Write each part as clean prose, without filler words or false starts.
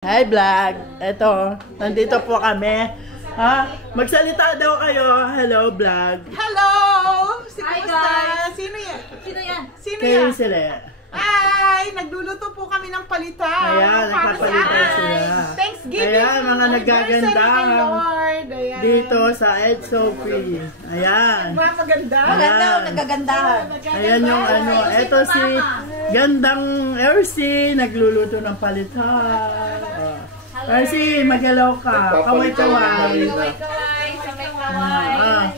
Hi vlog! Eto, nandito po kami. Ha? Magsalita daw kayo. Hello vlog. Hello! Hi guys! Sino yan? Sino yan? Sino Kayo yan? sila. Ay! Nagluluto po kami ng palitan. Ayan, Para nagpapalitan sa sila. Thanksgiving. Ayan, mga nagaganda. Anniversary kay Lord. Ayan. Dito sa Ed So Free. Ayan. Mga maganda. Maganda o Ayan. nagagandahan? Ayan yung ano. Eto si Gandang Ersi. Nagluluto ng palitan. Ersi, mag-hello ka. Kaway-kaway. Kaway-kaway, sa may kaway.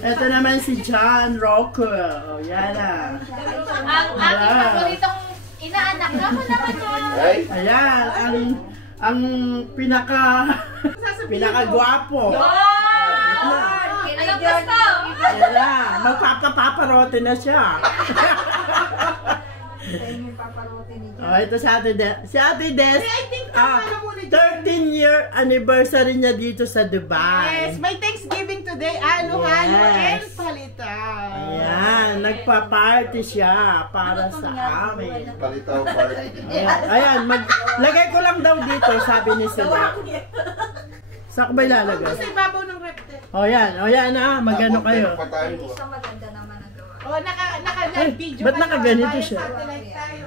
Ito naman si John Rockwell. O, yan na. Ang aking paboritong inaanak naman naman yun. Ayan, ang pinaka-gwapo. Anong gusto? Ayan na, magpapaparote na siya. Oh, ito si Ate Des. Si Ate Des, 13-year anniversary niya dito sa Dubai. Yes, may Thanksgiving today. Halo-halo and palitan. Ayan, nagpa-party siya para sa amin. Palitaw party. Ayan, lagay ko lang daw dito, sabi ni Sila. Saan ko ba ilalagay? Sa ibabaw ng rep. O yan na, magano kayo. Isa maganda naman ang gawa. Oh, naka-video. Ba't nakaganito siya? Satellite tayo.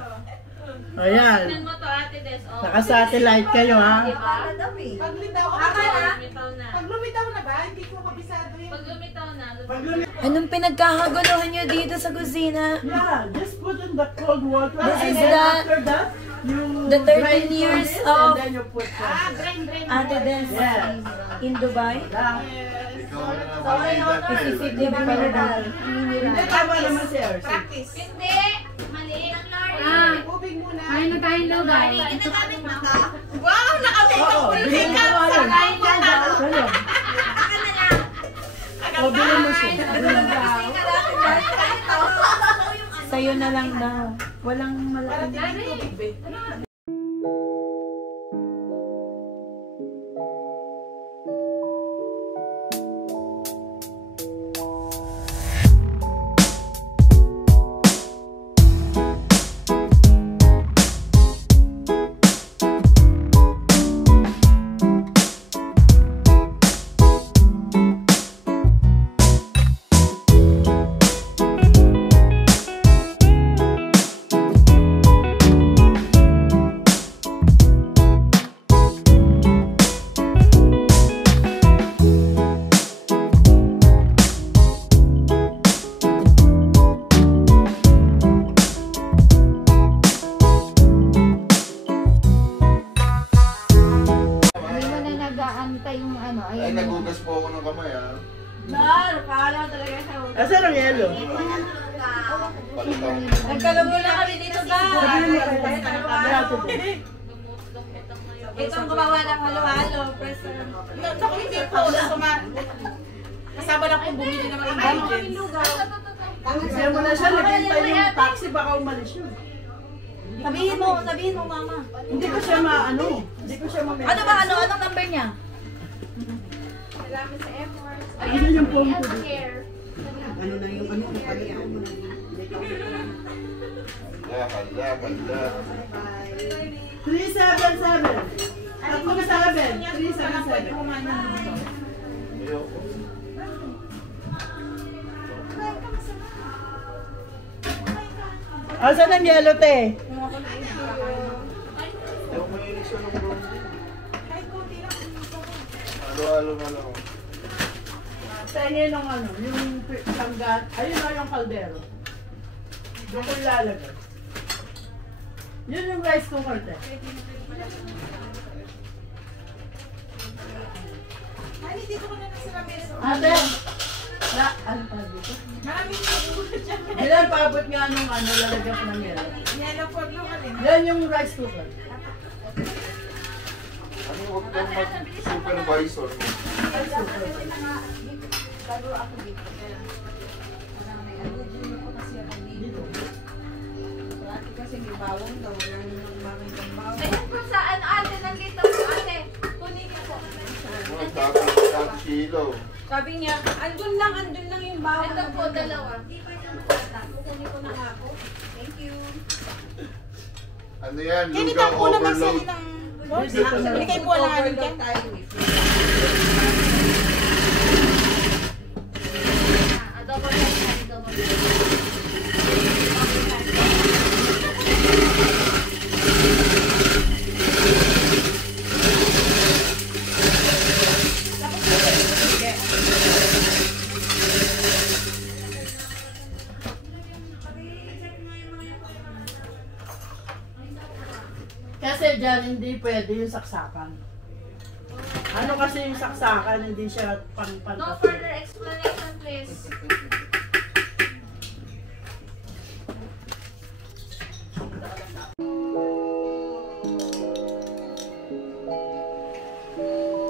Ayan, Tignan mo to Ate Des. naka-satellite kayo ha. Paglitaw Pag lumitaw na ba? Hindi ko kabisado yun. Pag lumitaw na. Anong pinagkakaguluhan nyo dito sa kusina? Yeah, just put in the cold water. This and is then the- after that, you the 13 grind years this of- and then you put Drain. Ate Des Yes. in Dubai? Ikaw na naman. Isisipin mo mineral. Tama naman si Ersi. Practice. Hindi! Mali. Ubig muna. Kain na tayong lugay. Ginagamit mo to? Wow, naka-make up. Oo, bilhin mo ako. Ano? Baka na lang. O, bilhin mo siya. Sa'yo na lang daw. Walang malaki. Hindi mo na nag-aantay yung ano. Ay, nagugas po ako ng kamay ah. Asan ang yelo? Palitaw. Nagkalubo na kami dito Itong gumawa ng halo-halo. Naku, hindi po. Kasama lang kung bumili ng mga ingredients. Kasi mo na siya, naghintay yung taxi, baka umalis yun. Sabihin mo mama. Hindi ko siya maano. Hindi ko siya mamaya. Anong number niya? Ano yung phone ko dito? Hala. 377. Tatlo ka 7. 377. Ayoko. Asan ang yelo, te? Ayoko mahilig siya ng bro. Halo-halo na lang. Sa inyo nung ano, yung tanggat. Ayun na yung kaldero. Doon ko ilalagay. Yun yung rice cooker, te. Ay, dito ko na nasa mesa. Ate! Ano pa dito? Maraming nagulot dyan. Ilan paabot nga nung ano, lalagyan ko ng yelo? Yellow for no ka rin. Yan yung rice cooker. Ano, huwag kang mag-supervisor mo. Ayun po sa ano ate, nandito po ate. Kunin niyo po. Tapos kilo. Sabi niya, andun lang yung bawang. Ito po, dalawa. Kukunin ko na ako. Thank you. Ano yan? Ganito Lugaw po naman overload. sila ng Hindi kayo buwan na rin dyan. Adobo yan, adobo yan. Kasi dyan hindi pwede yung saksakan. Ano kasi yung saksakan, hindi siya No pang-pantas. further explanation, please. Ayun, oh,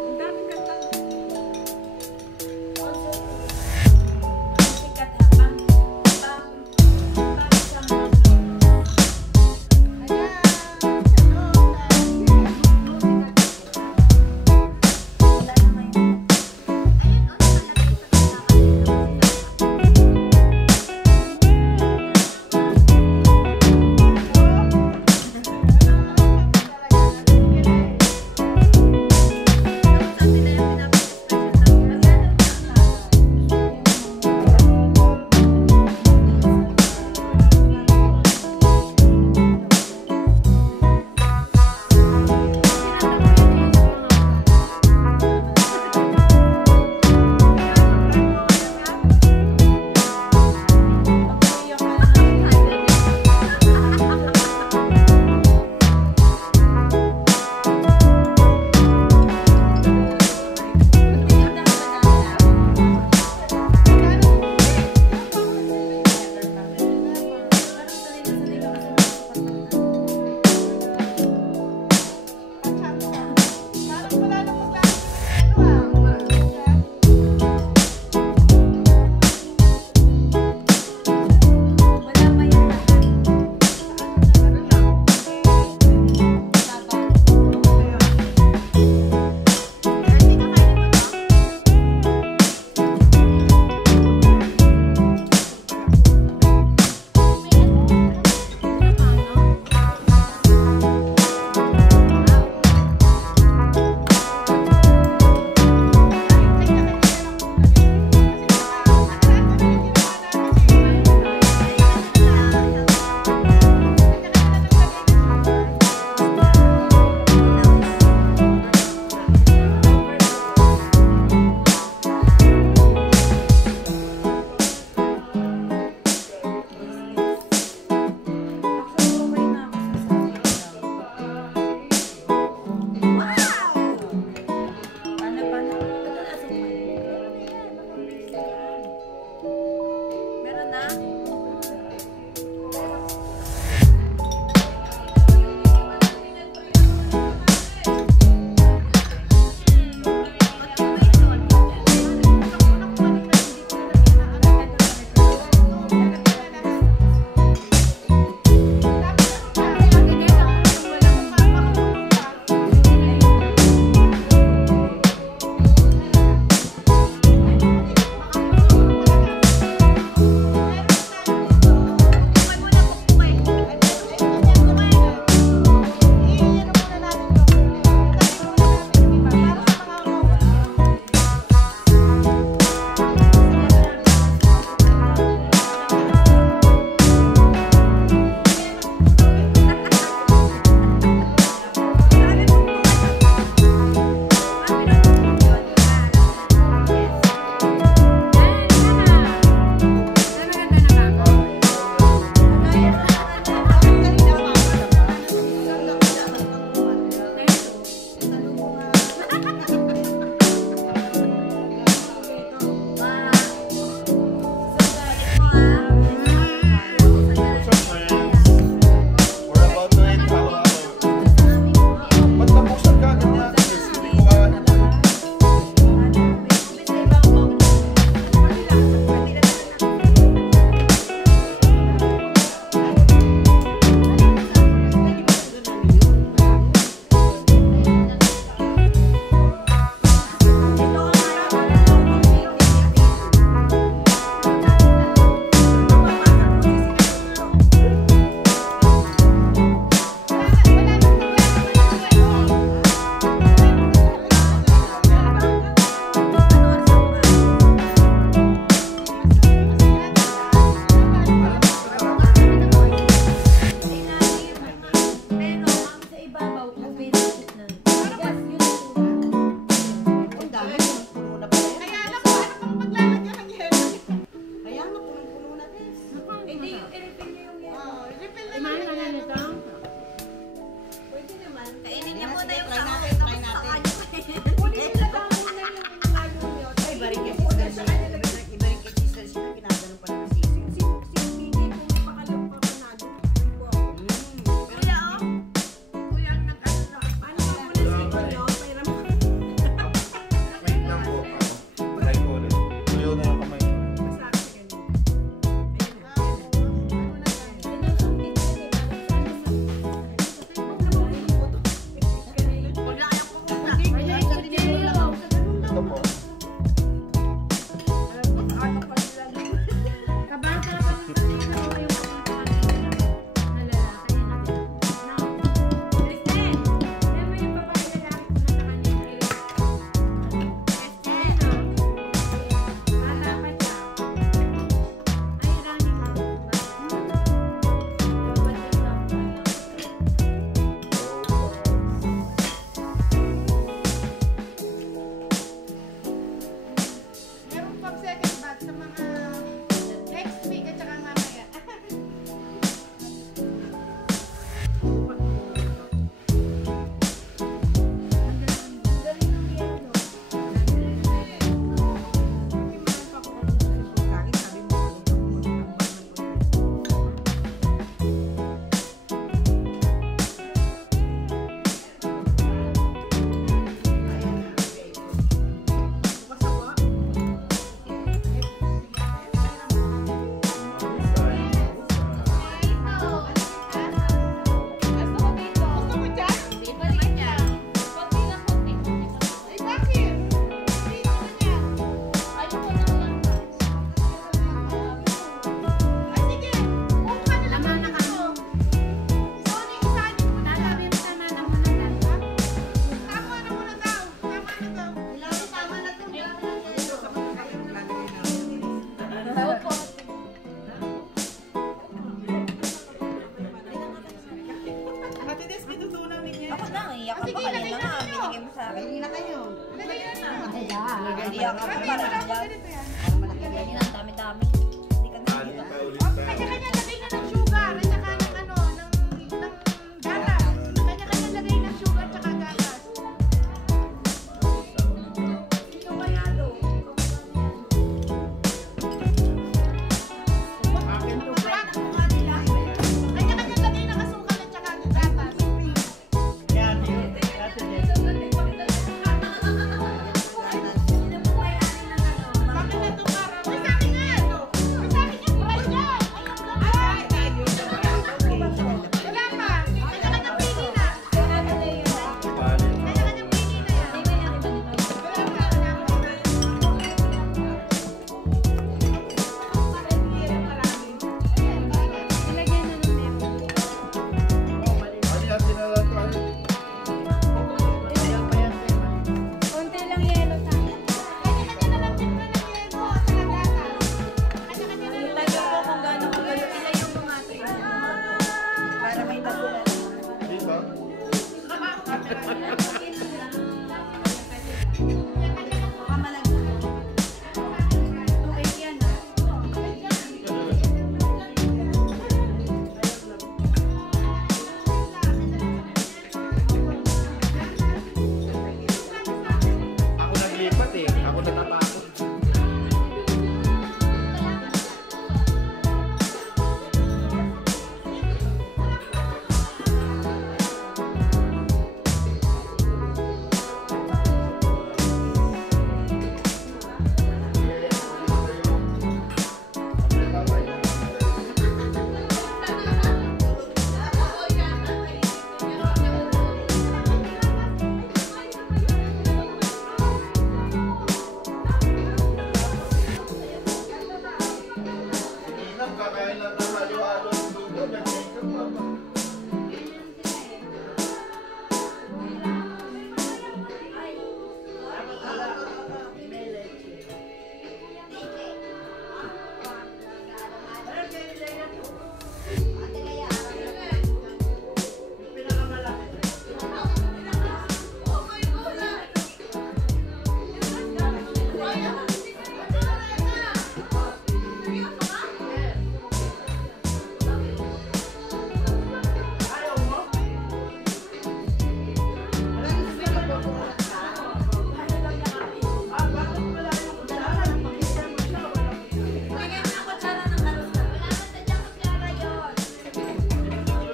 malapit sa mo sa akin. Hindi na kayo. Hindi ako para dyan. Ganyan ang dami-dami. Hindi ka na dito. Kanya-kanya lagay na ng sugar at saka ng ano, ng gatas. Kanya-kanya lagay ng sugar at saka gatas. Ito kaya to. Kanya-kanya lagay ng asukal at saka gatas. Yan, dati din. Bakit na ito para? Uy, sa akin nga! Uy, sa akin yung price niya! Ay, wala pa! Kanya-kanya pili na! Kanya-kanya pili na yan! Ano yan, tinalatuan? Konti lang yelo sa akin. Kanya-kanya na lang din na ng yelo at saka gatas. Kanya-kanya na lang. Tayo mo kung gaano kagalo. Ilayo mo nga ito. Para may tabunan. Diba? Ako naglipat eh. Ako natatakot. Inam, kakain lang ng halo-halo ng dugo. Nag-makeup pa ba?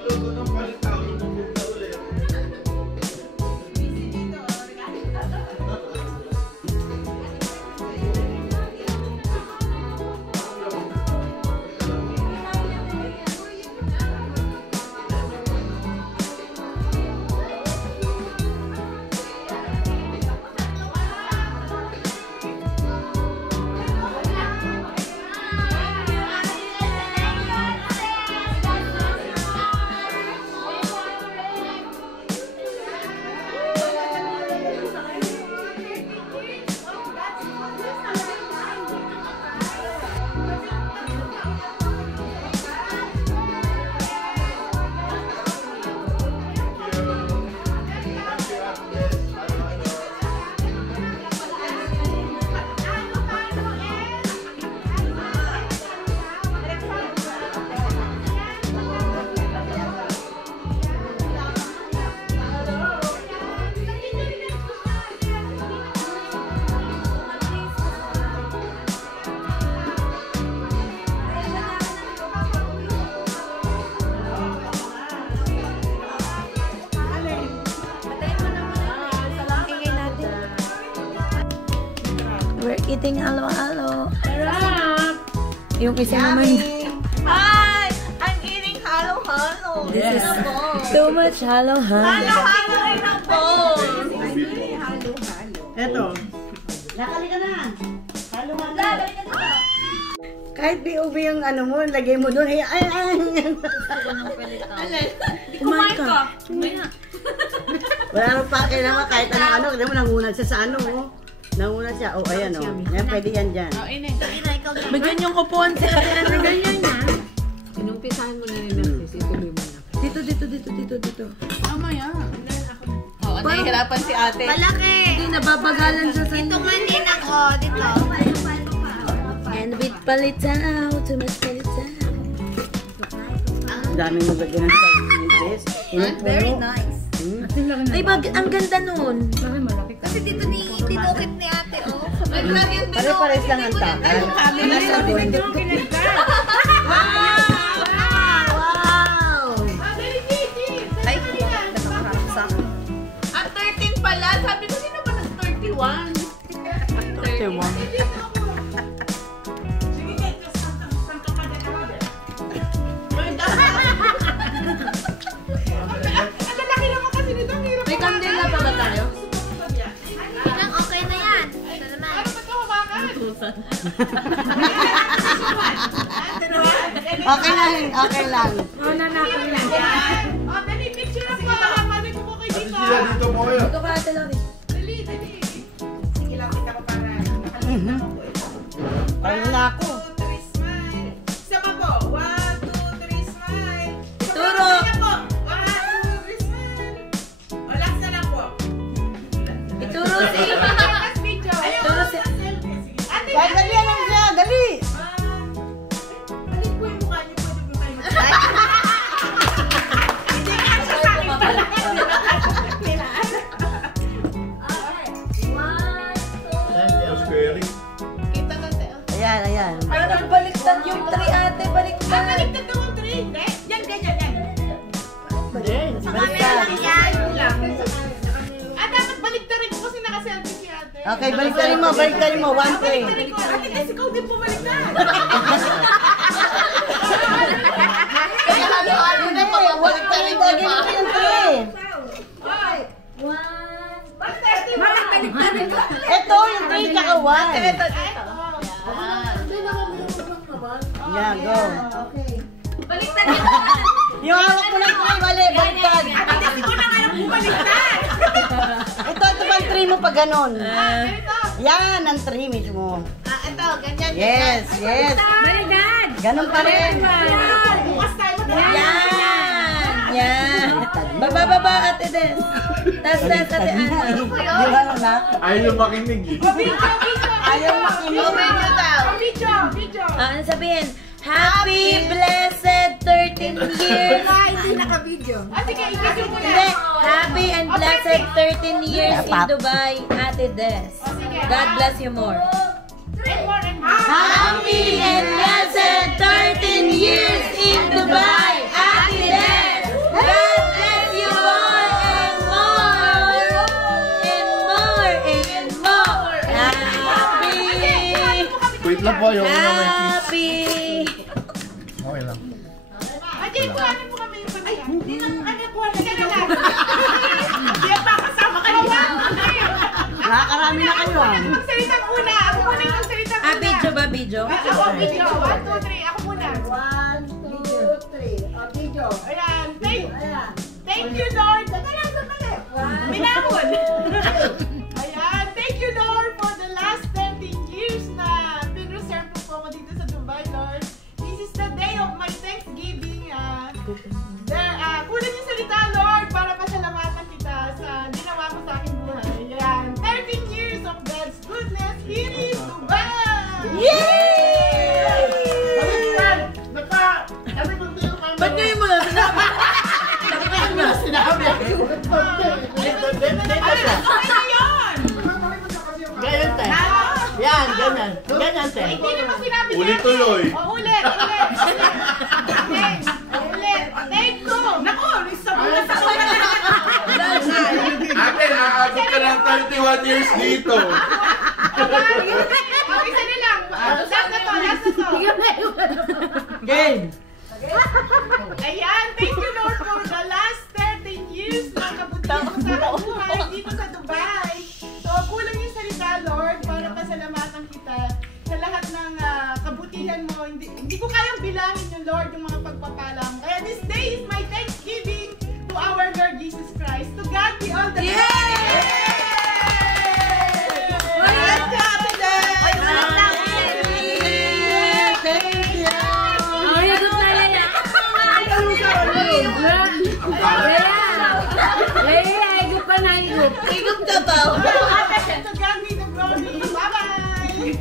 Luluto ng palitaw, lulubog na ulit. We're eating halo-halo. Yung isa naman. Hi! I'm eating halo-halo. Yes. Too much halo-halo. Halo-halo in a bowl. Eto. Nakali ka na. Halo nga. Lalagay ka na. Kahit BOB yung ano mo, lagay mo doon. Ay, ay, ay. Kumain ka. Wala nang pake naman kahit ano. Kasi mo nangunag siya sa ano. Oh. Nangunag siya. Oh, ayan oh. Yan, pwede yan dyan. Bigyan yung kupuan sa atin. Ganyan niya. Inumpisahan mo na rin nagsisituloy mo na. Dito. Tama yan. Oo, nahihirapan si ate. Malaki. Hindi, nababagalan siya sa Ito nga ninang, dito. And with palitaw, too much palitaw. Ang daming magagyan ng services. Very nice. Ay, ang ganda nun. Kasi dito dinukit ni ate, Pare-pares lang ang takal. Nasa bundok. At 13 pala. Sabi ko, sino ba nag-31? 31. May kandila pa ba tayo? Ninang, okay na yan. Ito naman. Okay lang, okay lang. Sila dito mo yun. Ito ka ate Lori. Sige lang, kita ko para nakalimutan ko. Paano na ako? 1, 2, 3, smile. Isa pa po. 1, 2, 3, smile. Turo. Isa po. 1, 2, 3, smile. O, last na lang po. Ituro si... Last video. Turo si... Ate, Dali, dali lang siya, dali. balik po yung mukha niyo po. Hindi ka siya sa akin pala. Squaring. Kita natin. Ayan, ayan. Parang baliktad yung 3 ate, baliktad. Baliktad daw ang 3. Hindi. Yan, ganyan, yan. Baliktad. Yan lang. Dapat baliktarin ko kasi nakaselfie si ate. Okay, baliktarin mo, 1, 3. Baliktarin ko. Ate, kasi ikaw din po baliktad. Kaya halo-halo na pababalik na rin niya pa. Ito, yung 3 tsaka 1. Ito, dito. Yeah, go. Baliktad nyo. Yung hawak mo lang 3, mali, baliktad. Ate, ikaw na nga po baliktad. Ito ba ang 3 mo pag ganon? Ganito. Yan, ang 3 mismo. Ito, ganyan. Yes, yes. Baliktad. Ganon pa rin. Bukas tayo mag- Yan! Yan! Baba, ate Des. Tas, ate Ana. Di ba lang na? Ayaw makinig eh. Ayaw makinig. Video daw. Video. Ano sabihin? Happy blessed 13 years! Hindi naka-video. Sige, i-video mo Hindi! na. Happy and blessed 13 years in Dubai, Ate Des. God bless you more. And more and more. Happy and blessed 13 years in Dubai, Ate Des. God bless you more and more and more and more. Happy! Wait lang po, ayaw ko na may kiss. Happy! Okay lang. Ate, kuhanin mo kami yung pamilya. Hindi na, kuhanin ka na lang. Hindi pa kasama kayo. Nakakarami na kayo ah. Magsalitang una. Ako muna yung magsalitang una. Video ba, video? Ako, video. 1, 2, 3. Ako muna. 1, 2, 3. Video. Ayan. Thank you, Lord. Saka lang sa mali. Minamon. Ayan. Thank you, Lord, for the last 13 years na pinreserve po ako dito sa Dubai, Lord. This is the day of my Thanksgiving. Kunin yung salita, Lord, para pasalamatan kita sa ginawa mo sa aking buhay. Ayan. 13 years of God's goodness here in Dubai. Yay! Ba't ngayon mo na sinabi? Ganyan, te. Yan, ganyan. Ganyan, te. Hindi naman sinabi niya. Ulit tuloy. Ulit. Thank you. Naku, isa mo na sa Ate, nakaabot ka ng 31 years dito. Isa na lang. Last na to. Game. Ayan, thank you Lord for the last 13 years na kabutihan mo sa aking buhay dito sa Dubai. So, kulang yung salita, Lord, para pasalamatan kita sa lahat ng kabutihan mo. Hindi ko kayang bilangin yung Lord, yung mga pagpapala mo. Kaya this day is my Thanksgiving to our Lord Jesus Christ. To God be all the glory. Leia, ay pa na sabaw. Ito Gandhi the Brownie. Bye-bye!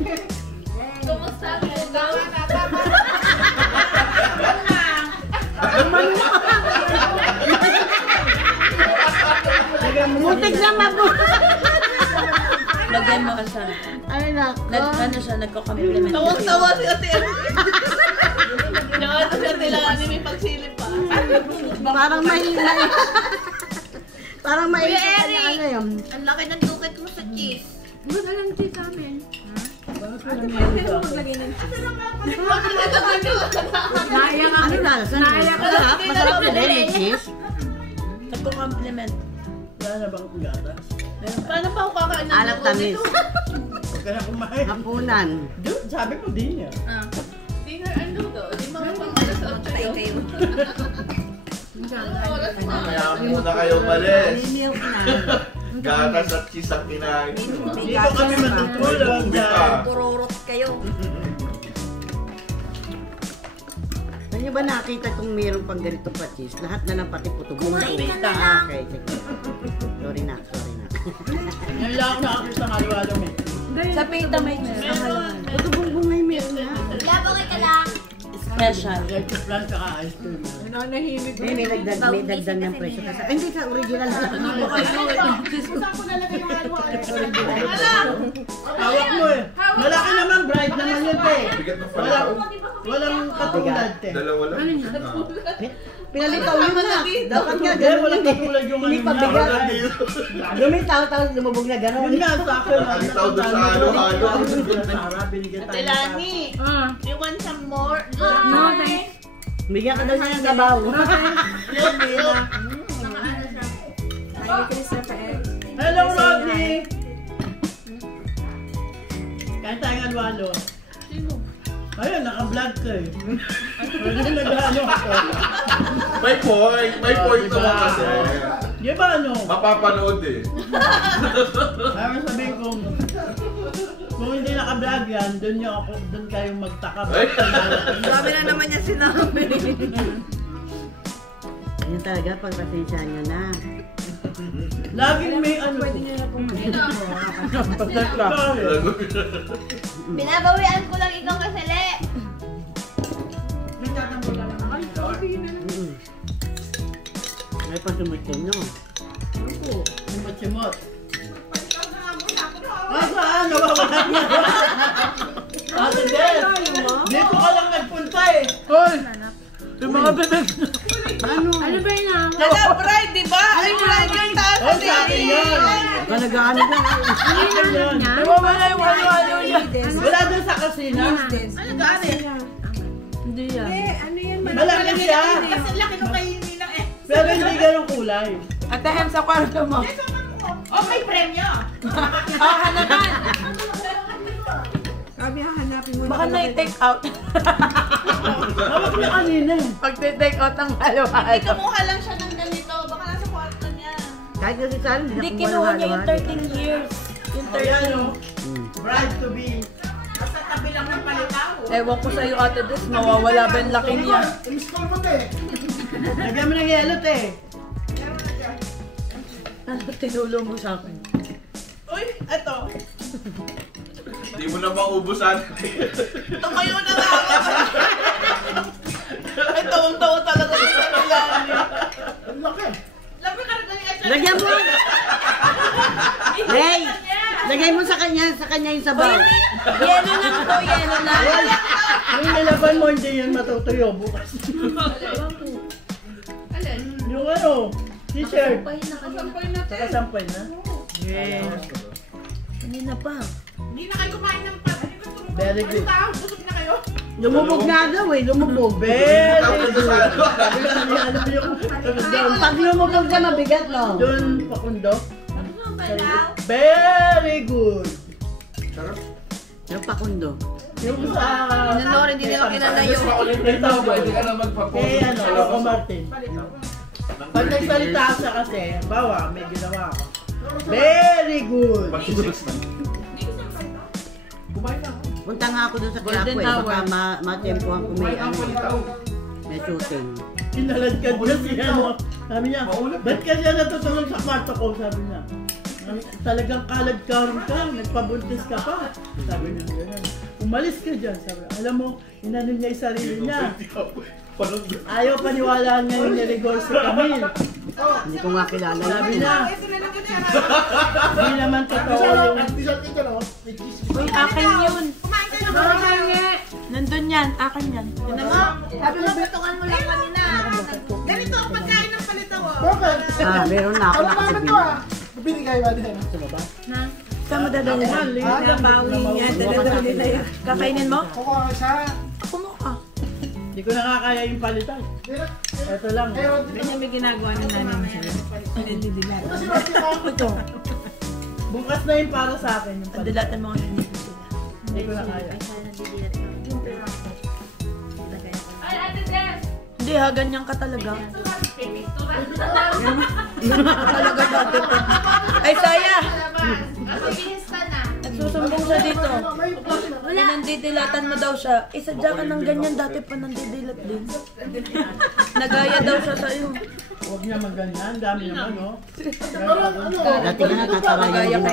Kumusta ang lugaw? Tama na. Mutik na mabot. Lagyan mo asa. Ay, nako. Ano siya, nagko-compliment. Tawang-tawa si Ate Ernie. Nakata si Ate Lani, may pagsilip pa. Parang parang may ano yun. Ang laki ng dukit mo sa cheese. Wala lang cheese sa amin. Naiyak Ano na? Masarap? Masarap na din, may cheese. Nagko-compliment. Wala na bang gatas? Paano pa ako kakain ng Alat tamis. Huwag ka na kumain. Hapunan. Dude, sabi mo din niya. Dinner and lugaw. Di mga pang-alas sa kayo. Kaya muna kayo malis. Milk na. Gatas at cheese ang kinain. Dito kami matutulog sa... Pururot kayo. Saan nyo ba nakita kung mayroong pang ganito pa cheese? Lahat na lang pati puto. Kumain ka na lang. Okay, sige. Sorry na. Ngayon lang ako nakakita ng halo-halo eh. Sa pita may cheese na halaman. Puto bumbong na yung meron na. Labangay ka lang. Special. Electric plan ka ice cream. May dagdag ng presyo kasi. Hindi ka, original na. Saan ko nalagay yung halo-halo? Hawak mo eh. Malaki naman, bright naman yun eh. Bigat na pala. Walang katulad eh. Dalawa lang. Pinalitaw yun na. Dapat nga Hindi, gano'n walang yun eh. katulad yung Hindi ano pa niya. bigat. Lumitaw-taw, lumubog na gano'n. Yun nga sa akin. Nakakitaw doon sa halo-halo. Para binigyan tayo. Ate Lani, do you want some more? No, thanks. Bigyan ka daw niya ng sabaw. Hello, Rodney! Kain tayo ng halo-halo. Ayun, naka-vlog ka eh. Ayun, nag-ano ako. May point. May point naman kasi. Di ba ano? Mapapanood eh. Ayaw sabihin kong kung hindi naka-vlog yan, doon kayong magtaka. Sabi na naman niya sinabi. Yan talaga, pagpasensyahan nyo na. Laging may ano. Pwede nyo na pumunta. Binabawian ko lang ikaw kasali. May pasumutin, no? Simot-simot. Saan? Nawawala niya. Ate Des, dito ka lang nagpunta eh. Hoy! Yung mga bebek. Ano? Ano ba yun ah? Bride, di ba? Ay, bride yung taas Oh, sa akin yan. Nag-ano ba? Akin yan. Nawawala yung halo-halo niya. Wala doon sa kusina. Ano gano'n? Hindi yan. Ano yan? Malaki siya. Kasi laki nung kainin lang eh. Pero hindi ganong kulay. Ate Hem, sa kwarto mo. Oh, may premyo! Hanapan! Sabi hahanapin mo. Baka na-take out. Hawak niya kanina eh. Pag take out ang Hindi halo-halo. kamuha lang siya ng ganito. Baka nasa kwarto niya. Kahit na si Sally, Hindi, kinuha niya yung 13 years. Yung Ayan 13. o. Bride to be. Nasa tabi lang ng palitaw. Ewan ko sa'yo, Ate Des, mawawala ba yung laki niya? Lagyan mo ng yellow te. Ano tinulo mo sa akin? Uy, eto. Hindi mo na maubusan. Tumayo na nga ako. Ay, tawang-tawa talaga sa kanila. Ang laki. Labi ka rin yung Lagyan mo! Hey! Lagay mo sa kanya yung sabaw. Yelo lang to, yelo lang. Yung nilaban mo, hindi yun matutuyo bukas. Yung ano, t-shirt. Saka sampay na. Yes. Hindi na pa. Hindi na kayo kumain ng pat. Very good. Busog na kayo. Lumubog nga daw eh, lumubog. Very Ang good. sa Sabi na niya, alam mo yung Pag lumubog ka, mabigat, no? doon pakundo. Very good. Yung pakundo. Yung sa... Nanorin, hindi nila kinalayo. Pwede ka na magpa-post. Eh ano, ako Martin. Pag nagsalita siya kasi, bawa, may ginawa ako. Very good. Punta nga ako dun sa Quiapo eh, baka ma-tempohan ko may may shooting. Kinaladkad niya siya, ano. Sabi niya, ba't ka siya natutulog sa kwarto ko? Sabi niya. Talagang kalad-karon ka, nagpabuntis ka pa. Sabi niya gano'n. Umalis ka dyan. Sabi, alam mo, inanon niya yung sarili niya. Ayaw paniwalaan niya yung nirigor si Camille. Hindi ko nga kilala Sabi yun. niya, hindi naman totoo yung... Uy, akin yun. Nandun yan, akin yan. Sabi mo, patungan mo lang kanina. Ganito ang pagkain ng palitaw. Ah, meron na ako nakasabihin. Binigay ba din? Sa baba? Saan mo dadalhin? Nabawi yan, dadalhin na yan. Kakainin mo? Kukuha ka siya. Ako mo ka. Hindi ko nakakaya yung palitan. Ito lang. Ganyan may ginagawa ng nanay mo sa'yo. Pinadidilat. Ito. Bukas na yung para sa akin yung palitan. Pandilatan mo nga yun dito sila. Hindi ko nakaya. Ay, Ate Des! Hindi ha, ganyan ka talaga. Pipictura. Talaga dati pa. Ay, Saya! Bihis ka na. Nagsusumbong siya dito. Nandidilatan mo daw siya. Isadya ka ng ganyan, dati pa nandidilat din. Nagaya daw siya sa'yo. Huwag niya maganyan. Dami naman, no? Dati nga natatarayan yung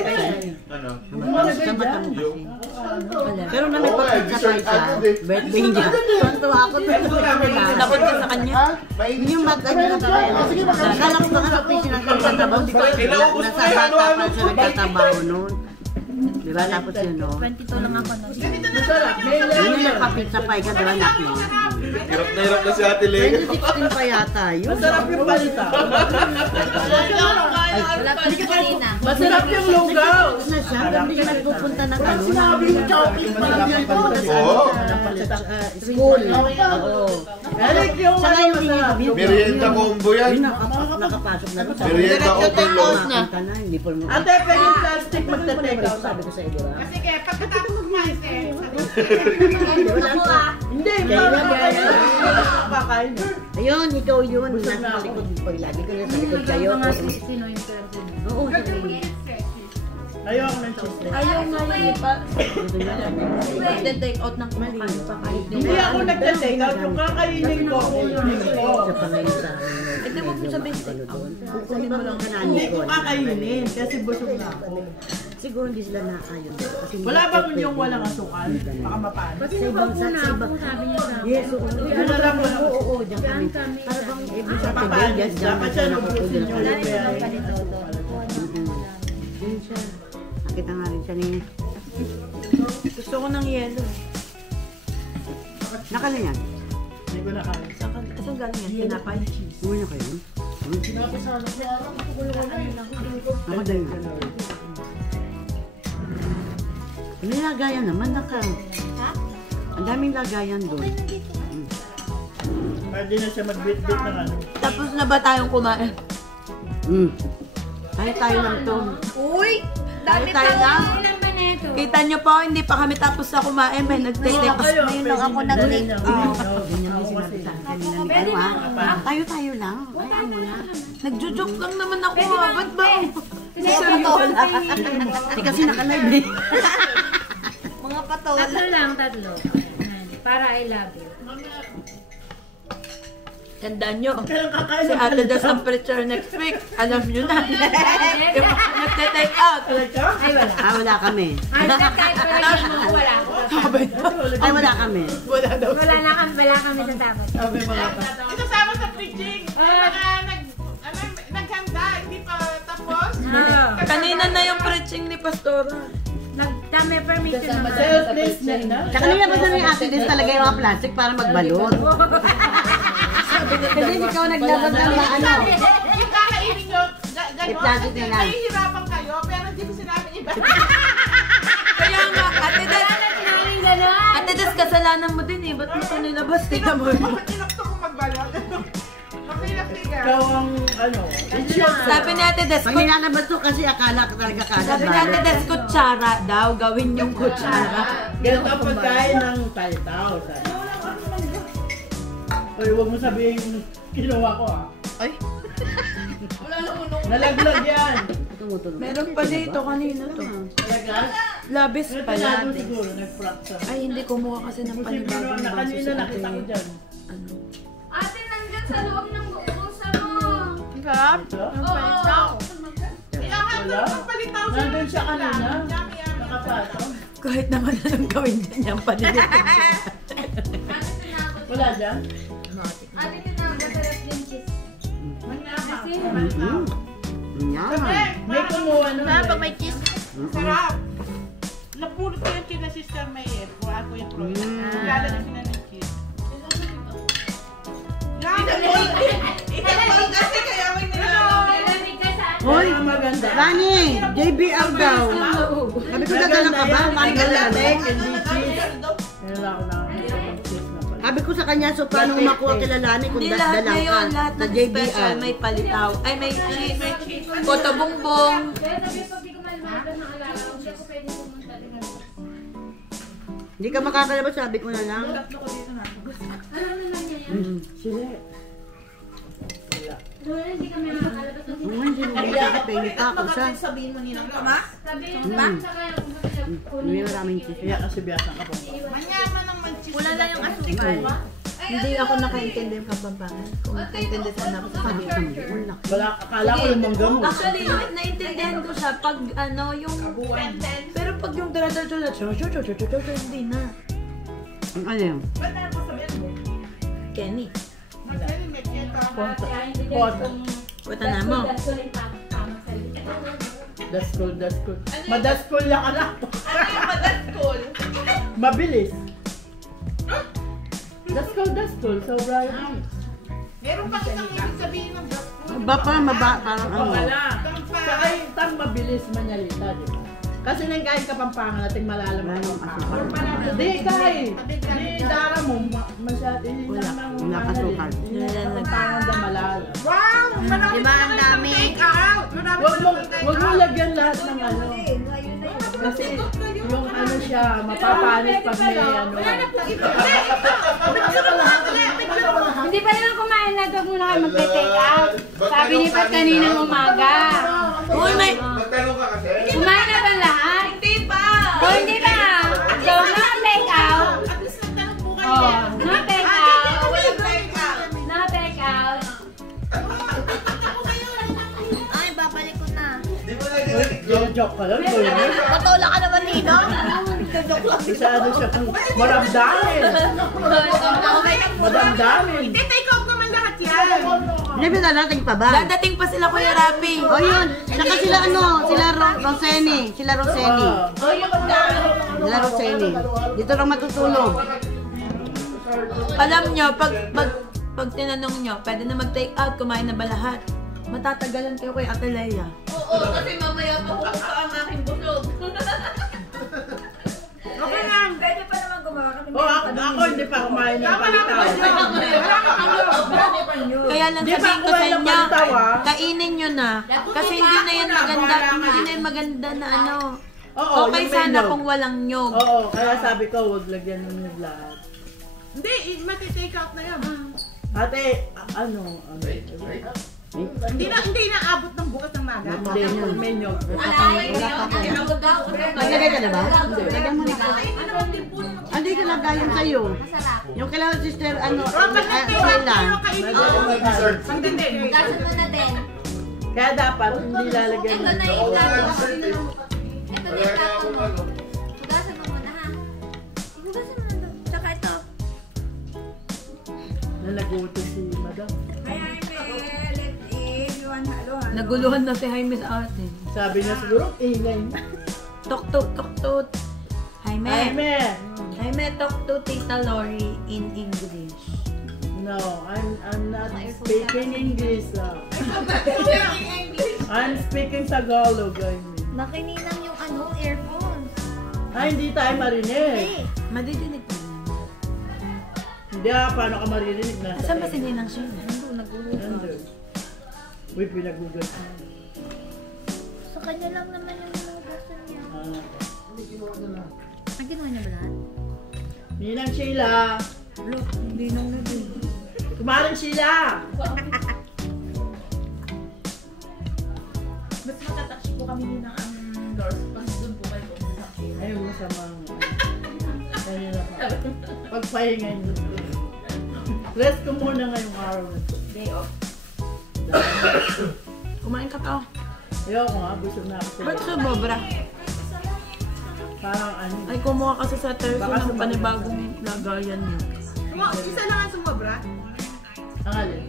Ano? yung... Pero na Oo, nagpapagkatay siya. Birthday niya. Tunto ako. Nakot ka sa kanya. Yung mag-ano na talaga. Akala ko mga kapisyo na nagtatrabaho. Di ko nasa bata pa siya nagtatrabaho noon. Diba? Tapos yun, no? 22 lang ako na. Masarap. May Yun yung nagkapit sa paika, diba, anak mo? Hirap na si Ate Lea. 2016 pa yata yun. Masarap yung palitan. Wala pa rin kanina. Masarap yung lugaw. Na siya, hindi siya nagpupunta ng ano. Sinabi yung chocolate pa lang dito. Oo. School. Oo. Eric, yung Saka yung masarap. Merienda combo yan. Yun, nakapasok na rin. Merienda overload. Punta na, hindi po mo. Ate, pero yung plastic magte-take out. Sabi ko sa iyo, diba? Kasi kaya pagkatapos kumain eh. Hindi, makakain. Makakain. Ayun, ikaw yun. Nasa likod. Pag lagi ko na sa likod kayo. Sino yung person? Oo, Ayaw ako ng cheese. Ayaw nga yun pa. Nagte-take out ng kumakain pa kahit Hindi ako nagte-take out. Yung kakainin ko, kukunin ko. sa pangayon sa akin. Hindi mo po sabihin take out. Kukunin mo lang kanani Hindi ko. ko kakainin kasi busog na ako. Siguro hindi sila naayon. Kasi Wala bang yung walang asukal? Baka mapaan. sa ibang sa ibang. Yes, oo. Ano lang mo lang? Oo, diyan kami. Para bang every Sa Saturday, papaan. diyan Dapat siya nabusin nyo. Diyan siya. Nakita nga rin siya ni... Gusto ko ng yelo. Nakala yan? Hindi ko nakain. Saan galing yan? Tinapay? Uwi na kayo? Ako din. May lagayan naman, naka. Ang daming lagayan doon. Pwede na siya mag-bit-bit ng ano. Tapos na ba tayong kumain? Tayo lang to. Uy! Tayo lang. Kita nyo po, hindi pa kami tapos sa kumain. May nagte-take out. Ngayon lang ako nag-take. Ganyan din sinabi sa akin. Ano tayo lang. Ayaw mo na. Nagjo-joke lang naman ako. Ba't ba? Kasi naka-live eh. Mga patola. Tatlo. Para I love you. Tandaan nyo. Kailan kakain Si ng Ate palitan? Das ang preacher next week. Alam nyo na. Yung nagte-take out. Ay, wala. Wala kami. Ay, kahit wala mo, wala. Ay, wala kami. Wala daw. Wala kami sa dapat. Sabi mga pa. Ito sama sa preaching. Naghanda, hindi pa tapos. Kanina na yung preaching ni Pastora. Nagtame permission naman. Sales placement na. Tsaka nilabas na ni Ate Des talaga yung mga plastic para magbalot. Kasi hindi ikaw naglabas ng mga ano. Yung kakainin nyo, gano'n. I-plastic na lang. Nahihirapan kayo, pero hindi ko sinabi iba. Kaya nga, Ate Des, kasalanan mo din eh. Ba't mo ito nilabas? Tingnan mo yun. Bakit inakto ko magbalot? Makinig-tiga. Ikaw ang ano. Sabi ni Ate Des, Pag nilalabas to kasi akala ko talaga kaagad sabi ni Ate Des, kutsara daw. Gawin yung kutsara. Ganito ang pagkain ng palitaw. Uy, huwag mo sabihin yung kinuha ko ah. Ay. Nalaglag yan. Tumutulog. Meron pa dito kanina to. Nalaglag? Labis Pero pala. tinago siguro, nag-fracture. Ay, hindi kumuha kasi ng Posible panibagong na baso kanina si nakita ko Ate. dyan. Ano? Ate, nandyan sa loob ng bulsa mo. Sarap. Ito? Oo. Ilangan Wala. Magpalitaw siya. Nandun siya kanina. Yummy, yummy. Nakapatong. Kahit naman anong gawin din yung paninit. Wala dyan? Ate tinawag sa ref yung cheese. May kumuha nun. Pag may cheese. Sarap. Napulot ko yung kina Sister Mayer. Kung ako yung product. Lalagyan sila ng cheese. Yummy! Kasi kaya may nilalagay. Hoy, Maganda. Rani, JBL daw. Sabi ko dadala ka ba? Maganda. Maganda. Hindi cheese. Meron ako na cheese na pala. Sabi ko sa kanya, so paano makuha kilalani kung Hindi lahat dalang ngayon, ka lahat sa ng special JBL. may palitaw. Ay, may cheese. Koto bongbong. Kaya sabi pag di ko malimutan ng alaga, hindi ako pwede pumunta din. Hindi ka makakalabas, sabi ko na lang. Ano na lang niya yan? Sila. Wala, hindi kami makakalabas. Hindi mo makakapili pa ako sa... Sabihin mo ninang tama? Sabi yung ba? Saka yung May maraming cheese. Kaya kasi biyasan ka po. Manyaman ng mag-cheese. wala lang yung asukal. Hindi ako nakaintindi yung Kapampangan. Kung nakaintindi sana ako sa kanila. Wala, akala ko yung mangga mo. Actually, naintindihan ko siya pag ano, yung... Pero pag yung dala-dala na, hindi na. Ano yun? Kenny. Ponta. Puta na mo. Daskol. Madaskol lang anak. Ano yung madaskol? Mabilis. Daskol. Sobra yun. Meron pa isang ibig sabihin ng daskol. Baka parang ano. Saka yung tang mabilis manyalita, di ba? Kasi nang kahit Kapampangan natin malalaman ang Kapampangan. Di kahit. Di dara mo. Masyado. Wala ka sukal. Kapampangan na malala. Wow! Marami Diba, ang dami? take out! Marami Huwag mo lagyan lahat ng ano. Kasi yung ano siya, mapapanis pag may ano. Hindi pa naman kumain na huwag muna kayo magte-take out. Sabi ni Pat kaninang umaga. Uy, may... Magtanong ka kasi. Kumain na ba lahat? Hindi pa! O hindi ba? So, no-take out. At least nagtanong po kayo. Oh, no-take out. Walang take out. No-take out. Ay, babalik ko na. Di ba nag-joke? Joke ka lang. Patola ka naman, Nino. Masyado siya kung maramdamin. Madamdamin. Hindi, take out naman lahat yan. Hindi ba darating pa ba? Dadating pa sila, Kuya Rapi. O yun, saka sila ano, sila Roseni. Sila Roseni. Dito lang matutulog. Alam nyo, pag tinanong nyo, pwede na mag-take out, kumain na ba lahat? Matatagalan kayo kay Ate Leia. Oo, kasi mamaya papupuka ang aking busog. Okay lang. Pwede pa naman gumawa. Ako hindi pa kumain ng palitaw. Kaya lang Di ba sabihin ko kumain sa ng inyo, palitaw, ah? kainin nyo na. Kasi hindi na yan maganda, hindi na yan maganda na ano. Oo, Okay yung may sana nyog. kung walang nyog. Oo, kaya sabi ko, huwag lagyan ng nyog lahat. Hindi, mati-take out na yan. Ate, ano? Hindi na abot ng bukas ng maga. Hindi, may nyog. Naglagay ka na ba? Lagyan mo na. Hindi ka lagayan sa'yo. Yung kailangan sister, ano, Ayla. Hugasan mo na din. Kaya dapat hindi lalagyan Ito ng na nyog. yung plato. Ito na yung plato mo. Hugasan mo muna, ha? Hugasan mo na doon. Tsaka ito. Nalaguto si madam. Naguluhan na si Jaime sa atin. Sabi niya siguro, ingay na. Tok-tok. Jaime. Jaime, Talk to Tita Lori in English. no, I'm not speaking English. I'm speaking Tagalog. Nakininang yung earphones. Ay, hindi tayo marinig. Madidinig mo na. Hindi paano ka maririnig? Saan ba si Ninang Sheena? Nandun. Uy, pinagugas na. Sa kanya lang naman yung hugasan niya. Ang ginawa niya ba lahat? Ninang Sheila. Look, hindi nang nabig. Kumarin Sheila. Mas matatouch po kami din ng doors pag doon po kayo pumunta. Ayun, masamang. Ayun na pa. Pagpahinga niyo. Rest ko muna ngayong araw na ito. Day off. Kumain ka pa. Ayoko nga, busog na ako. Ba't sumobra? Parang ano. Ay, kumuha kasi sa Terzo Baka ng sumobra. panibagong lagayan niyo. Isa lang ang sumobra? Ang alin?